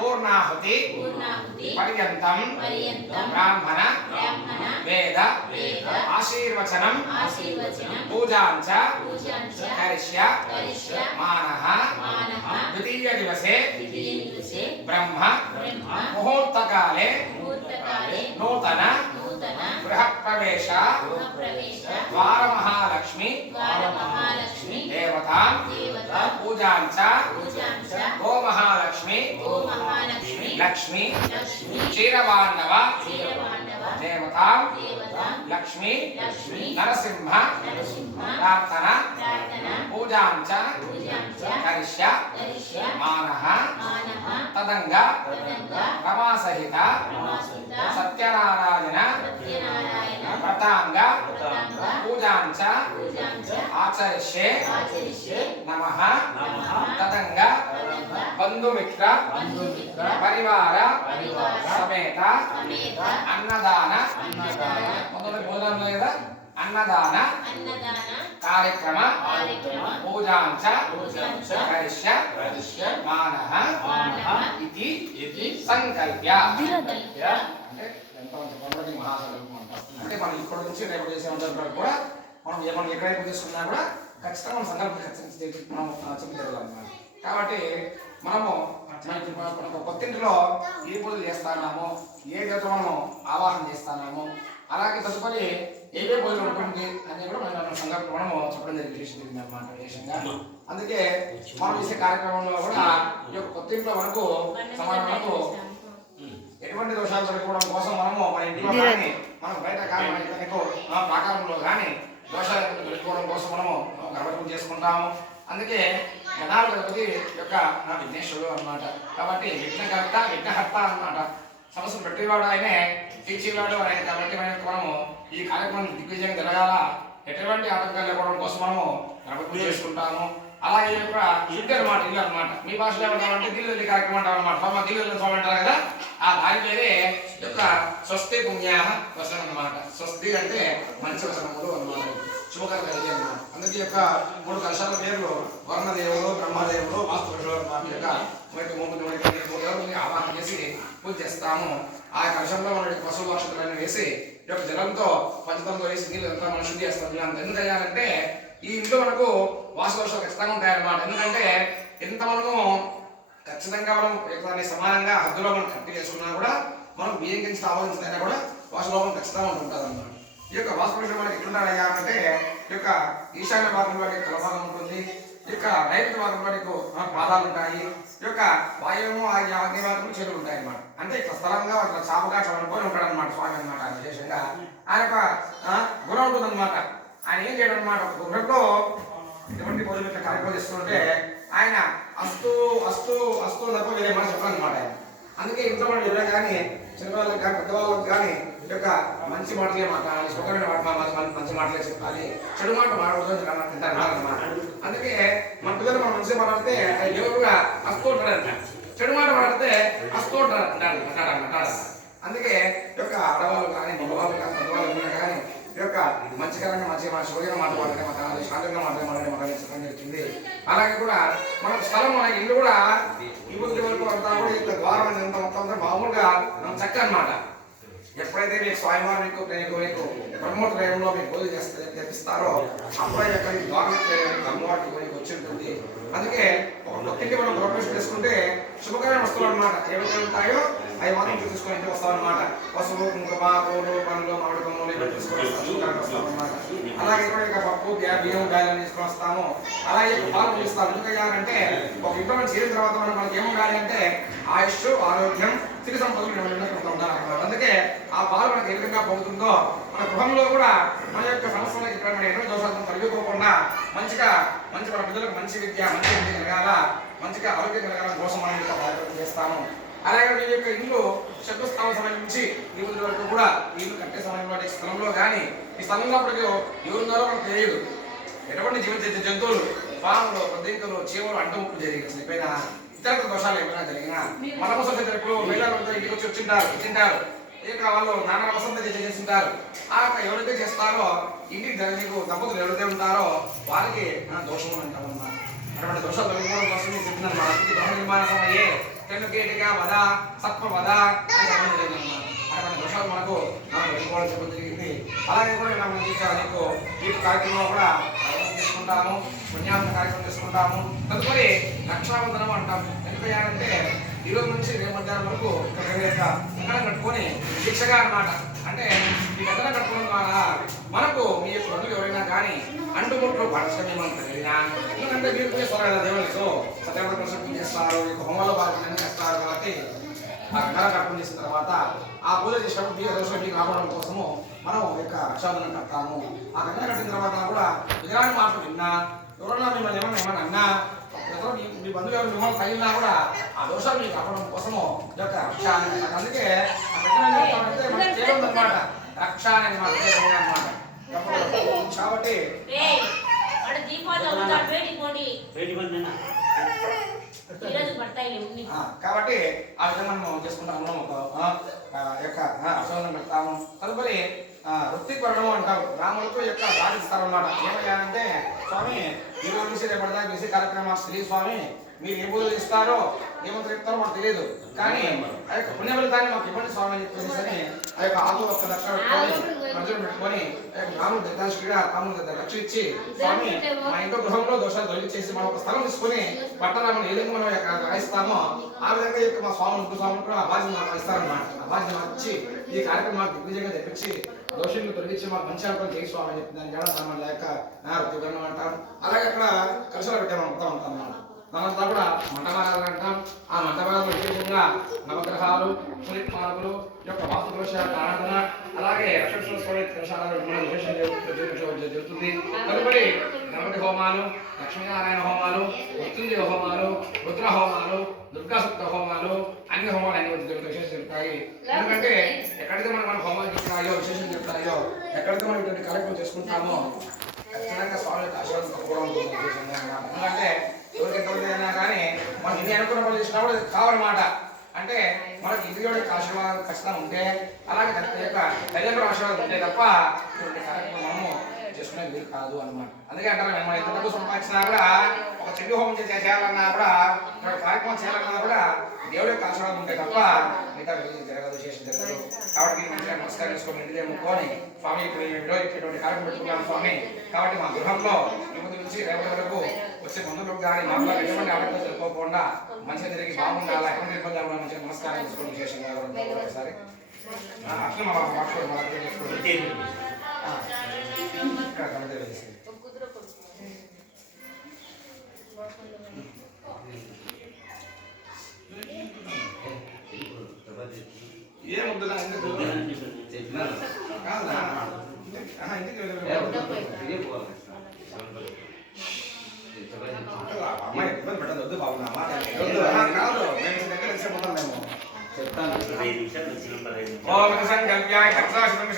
पूर्णाहुति पर्यन्तं ब्राह्मण वेद आशीर्वचनं पूजाञ्च करिष्यामः। द्वितीय दिवसे ब्रह्म मुहूर्तकाले नूतन गृहप्रवेश द्वारमहालक्ष्मी देवतां पूजाञ्च गोमहालक्ष्मी लक्ष्मी क्षीरवाण्डव देवतां लक्ष्मी नरसिंह प्रार्थना पूजाञ्च करिष्यामः। तदंग रमासहित सत्यनारायण व्रतांग पूजाञ्च आचरिष्ये नमः। तदंग बंधुमित्र परिवार समेत अन्नदान अन्नदान कार्यक्रम पूजाञ्च करिष्यामः इति संकल्प्य అంటే మనం ఇక్కడ నుంచి రేపు చేసే ఉంటారు కూడా మనం ఎక్కడైతే తీసుకున్నా కూడా ఖచ్చితంగా మనం సంకల్పం మనం చెప్పగలమన్నమాట. కాబట్టి మనము కొత్తింటిలో ఏ పూజలు చేస్తున్నామో ఏ దేవత మనము ఆవాహన చేస్తున్నామో అలాగే తదుపరి ఏవే పూజలు ఉంటుంది అని కూడా మనం సంకల్పం మనము చెప్పడం జరిగింది అన్నమాట విశేషంగా. అందుకే మనం చేసే కార్యక్రమంలో కూడా ఈ యొక్క కొత్తింట్లో మనకు సమాధానకు ఎటువంటి దోషాలు తొలగిపోవడం కోసం మనము మన ఇంటిలో కానీ మనం బయట కానీ మన ఇతరులకు ప్రాకారంలో కానీ దోషాలు తొలగిపోవడం కోసం మనము గర్భం చేసుకుంటాము. అందుకే గణాధిపతి యొక్క విఘ్నేశ్వరుడు అన్నమాట. కాబట్టి విఘ్నకర్త విఘ్నహర్త అన్నమాట. సమస్యను పెట్టేవాడు ఆయనే, తీర్చేవాడు ఆయన. కాబట్టి మనము ఈ కార్యక్రమం దిగ్విజయంగా జరగాల, ఎటువంటి ఆటంకాలు లేకపోవడం కోసం మనము గర్భం చేసుకుంటాము. అలాగే కూడా ఇల్లు అనమాట, ఇల్లు అనమాట. మీ భాషలో ఏమంటామంటే దిల్లు కార్యక్రమం అంటాం అనమాట. దిల్లు స్వామి అంటారు కదా, ఆ దాని పేరే యొక్క స్వస్తి పుణ్యా వసనం అనమాట. స్వస్తి అంటే మంచి వసనములు అనమాట, శుభకరం కలిగి అనమాట. అందుకే యొక్క 3 కలశాల పేర్లు వర్ణదేవులు, బ్రహ్మదేవులు, వాస్తుపురుషులు వాటి యొక్క దేవుడిని ఆవాహన చేసి పూజ చేస్తాము. ఆ కలశంలో మన పశువు అక్షరాలను వేసి యొక్క జలంతో పంచతంతో వేసి నీళ్ళు అంతా మనం శుద్ధి చేస్తాం. ఎందుకు అయ్యాలంటే ఈ ఇంట్లో మనకు వాస్తు ఖచ్చితంగా ఉంటాయన్నమాట. ఎందుకంటే ఎంత మనము ఖచ్చితంగా మనం దాన్ని సమానంగా హద్దులో మనం కట్టి వేసుకున్నా కూడా మనం బియ్యం కించి ఆలోచించినా కూడా వాస్తులోపం ఖచ్చితంగా ఉంటుంది అన్నమాట. ఈ యొక్క వాస్తు మనకి ఎట్లుంటారయ్యా అంటే ఈ యొక్క ఈశాన్య భాగంలో కలభాగం ఉంటుంది, ఈ యొక్క నైరుతి భాగంలో పాదాలు ఉంటాయి, ఈ యొక్క వాయువు అగ్ని భాగంలో చేతులు ఉంటాయి అన్నమాట. అంటే ఇట్లా స్థలంగా ఇట్లా చాపగా చవనుకొని ఉంటాడు అనమాట స్వామి అనమాట. విశేషంగా ఆయన యొక్క గుణం ఉంటుంది అనమాట. ఆయన ఏం చేయడం అనమాట, ఒక గుర్రంలో ఎటువంటి పూజలు ఇట్లా కార్యక్రమం చేస్తుంటే ఆయన అస్తు అస్తు అస్తు తప్ప వేరే మాట చెప్పాలి అనమాట ఆయన. అందుకే ఇంట్లో మనం ఎవరైనా కానీ చిన్నవాళ్ళకి కానీ పెద్దవాళ్ళకి కానీ ఈ యొక్క మంచి మాటలే మాట్లాడాలి, సుఖమైన మంచి మాటలే చెప్పాలి, చెడు మాట మాట్లాడదు అన్నమాట. అందుకే మన పిల్లలు మనం మంచిగా మాట్లాడితే ఎవరుగా అస్తూ ఉంటాడంట, చెడు మాట మాట్లాడితే అస్తూ ఉంటాడు అంటాడు. అందుకే ఈ యొక్క ఆడవాళ్ళు కానీ మగవాళ్ళు కానీ పెద్దవాళ్ళు కానీ ఈ యొక్క మంచికరంగా మంచి మన శుభ్రంగా మాట్లాడాలి, మాట్లాడాలి, శాంతంగా మాట్లాడాలి చెప్పడం జరుగుతుంది. అలాగే కూడా మన స్థలం మన ఇల్లు కూడా ఈ బుద్ధి వరకు అంతా కూడా ఇంత ద్వారం ఎంత మొత్తం మామూలుగా మనం చక్క అనమాట. ఎప్పుడైతే మీకు స్వామివారు మీకు బ్రహ్మోత్రయంలో మీకు పూజ చేపిస్తారో అప్పుడే యొక్క ద్వారం అమ్మవారికి వచ్చి ఉంటుంది. అందుకే ఒక కొత్తింటి మనం గృహప్రవేశం చేసుకుంటే శుభకరమైన వస్తువులు అనమాట ఏవైతే ఉంటాయో అవి మాత్రం తీసుకొని ఇంటికి వస్తాం అనమాట. పసుపు, కుంకుమ, పూలు, పండ్లు, మామిడి కొమ్మలు తీసుకొని వస్తాం అనమాట. అలాగే కూడా ఇక పప్పు, బియ్యం, గాయలు తీసుకొని వస్తాము. అలాగే పాలు పిలుస్తాం. ఎందుకంటే ఒక ఇంట్లో మనం చేరిన తర్వాత మనకి ఏముండాలి అంటే ఆయుష్, ఆరోగ్యం, సిరి సంపదలు ఉండాలి. అందుకే ఆ పాలు మనకి ఏ విధంగా పొందుతుందో మన గృహంలో కూడా మన యొక్క సమస్యలకు ఇక్కడ మన ఎన్నో దోషాలను కలిగిపోకుండా మంచిగా మన పిల్లలకు మంచి విద్య కలగాల, మంచిగా ఆరోగ్యం కలగాల కోసం మనం యొక్క ప్రయత్నం చేస్తాము. అలాగే మీ యొక్క ఇల్లు శత్రుస్థానం సమయం నుంచి ఈ రోజు వరకు కూడా ఇల్లు కట్టే సమయంలో స్థలంలో కానీ ఈ స్థలంలో అప్పటికి ఎవరున్నారో మనకు తెలియదు. ఎటువంటి జంతువులు, పాములు, ప్రదేశంలో చీమలు అడ్డముట్లు జరిగిన ఇతర దోషాలు ఏమైనా జరిగినా మన కోసం ఇప్పుడు మహిళలంతా ఇంటికి వచ్చి వచ్చింటారు ఇక వాళ్ళు నాన్న వసంత చేసింటారు. ఆ ఎవరైతే చేస్తారో ఇంటికి మీకు దంపతులు ఎవరైతే ఉంటారో వారికి దోషం అంటామన్నమాట. అటువంటి దోషాలు తొలగిపోవడం కోసం మీకు చెప్తున్నాను అన్నమాట. గృహ నిర్మాణ సమయే తెన్నుకేటిగా వద సత్వ వద అని చెప్పడం జరిగింది అన్నమాట. అటువంటి దోషాలు మనకు తొలగిపోవడం చెప్పడం జరిగింది. అలాగే కూడా మనం నీకు ఈ కార్యక్రమంలో కూడా చేసుకుంటాము, పుణ్యాసన కార్యక్రమం చేసుకుంటాము. తదుపరి రక్షాబంధనం అంటాము. ఎందుకంటే ఈ రోజు నుంచి రేపు మధ్యాహ్నం వరకు కంకణం కట్టుకొని దీక్షగా అన్నమాట. అంటే ఈ కంకణం కట్టుకోవడం ద్వారా మనకు మీ యొక్క బంధువులు ఎవరైనా కానీ అంటుముట్లు పడచమేమని తెలియనా, ఎందుకంటే మీరు చేస్తారు కదా దేవుళ్ళతో సత్యనారాయణ ప్రసంగం చేస్తారు, ఈ హోమాలో భాగం చేస్తారు. కాబట్టి ఆ కంకణం కట్టుకుని చేసిన తర్వాత ఆ పూజ చేసినప్పుడు మీ దోషం మీకు రావడం కోసము మనం యొక్క రక్షాబంధనం కడతాము. ఆ కంకణం కట్టిన తర్వాత కూడా విగ్రహాన్ని మాట విన్నా ఎవరన్నా మిమ్మల్ని ఏమన్నా అన్నా మీ బంధువులు ఎవరు మిమ్మల్ని తగిలినా కూడా ఆ దోషాలు మీకు రావడం కోసము యొక్క రక్ష అని. అందుకే అనమాట రక్ష అని అనమాట. కాబట్టి కాబట్టి ఆ విధంగా మనం చేసుకుంటాము, యొక్క రక్షాబంధనం పెడతాము. తదుపరి వృత్తికరణం అంటారు. రాములకు యొక్క సాధిస్తారు అన్నమాట. ఏమయ్యానంటే స్వామి ఈ రోజు నుంచి రేపటిదాకా చేసే కార్యక్రమం శ్రీ స్వామి మీరు ఏ పూజలు ఇస్తారో ఏమంతా చెప్తారో మాకు తెలియదు, కానీ ఆ యొక్క పుణ్య ఫలితాన్ని మాకు ఇవ్వండి స్వామి అని చెప్పేసి ఆ యొక్క ఆకు ఒక్క దక్షిణ పెట్టుకొని మధ్యలో పెట్టుకొని రాముడు దత్తాశ్రీగా రాముడు దక్ష ఇచ్చి స్వామి మా ఇంట్లో గృహంలో దోషాలు తొలగించేసి మనం ఒక స్థలం తీసుకొని పట్టణాలను ఏ విధంగా మనం రాయిస్తామో ఆ విధంగా యొక్క మా స్వాములు స్వాములు కూడా ఆ బాధ్యత మాకు ఇస్తారన్నమాట. ఆ బాధ్యత మాకు ఇచ్చి ఈ కార్యక్రమాలు దిగ్విజయంగా తెప్పించి దోషులను తొలగించి మాకు మంచి ఆరోగ్యం చేయి స్వామి అని చెప్పి దాన్ని చేయడం మన యొక్క వృత్తికరణం అంటాం. అలాగే అక్కడ కలశాలు పెట్టాము మొత్తం అన్నమాట. దానంతా కూడా మంటమారాలు అంటాం. ఆ మంటమారాలు విశేషంగా నవగ్రహాలు పులిపాలకులు యొక్క వాస్తు దోషాల ఆరాధన అలాగే విశేషం జరుగుతుంది. తదుపరి గణపతి హోమాలు, లక్ష్మీనారాయణ హోమాలు, మృత్యుంజయ హోమాలు, రుద్ర హోమాలు, దుర్గాసప్త హోమాలు, అన్ని హోమాలు అన్ని విశేషం జరుగుతాయి. ఎందుకంటే ఎక్కడైతే మన హోమాలు చెప్తాయో విశేషం చెప్తాయో ఎక్కడైతే మనం ఇటువంటి కార్యక్రమం చేసుకుంటామో ఖచ్చితంగా స్వామి యొక్క ఆశీర్వాదం తప్పకుండా ఉంటుంది. ఎందుకంటే ఎవరికి అయినా కానీ మనం ఇన్ని అనుకున్న పనులు చేసినప్పుడు అది కావాలన్నమాట. అంటే మనకి ఇంద్రియుడి యొక్క ఆశీర్వాదం ఖచ్చితంగా ఉంటే అలాగే యొక్క తల్లిదండ్రుల ఆశీర్వాదం ఉంటే తప్ప ఇటువంటి కార్యక్రమం మనము చేసుకునే వీలు కాదు అన్నమాట. అందుకే అంటారు మనం ఎంత డబ్బు సంపాదించినా కూడా ఒక చెడు హోమం చేయాలన్నా కూడా కార్యక్రమం చేయాలన్నా కూడా దేవుడి యొక్క ఆశీర్వాదం ఉంటే తప్ప మిగతా జరగదు, విశేషం జరగదు. కాబట్టి మంచిగా నమస్కారం చేసుకొని ఇంటిదే ముక్కొని స్వామి ఇప్పుడు ఇటువంటి కార్యక్రమం పెట్టుకున్నాను స్వామి. కాబట్టి మా గృహంలో ఈ నుంచి రేపటి వరకు వచ్చే బంధువులకు కానీ మామూలుగా ఎటువంటి ఆటలు తెలుసుకోకుండా మంచిగా తిరిగి బాగుండాలి, ఎటువంటి ఇబ్బంది మంచిగా నమస్కారం చేసుకోవడం విశేషంగా ఒకసారి అట్లా మా మాట్లాడుకోండి ఇక్కడ కమిటీ వేసి ఏముంటుందా ఎందుకు కాదా అమ్మాయి ఇబ్బంది పెట్టదు, వద్దు బాగున్నామా కాదు మేము దగ్గర తీసుకుపోతాం మేము చెప్తాను. ఓం సంకల్ప్యాయ కర్షాశితం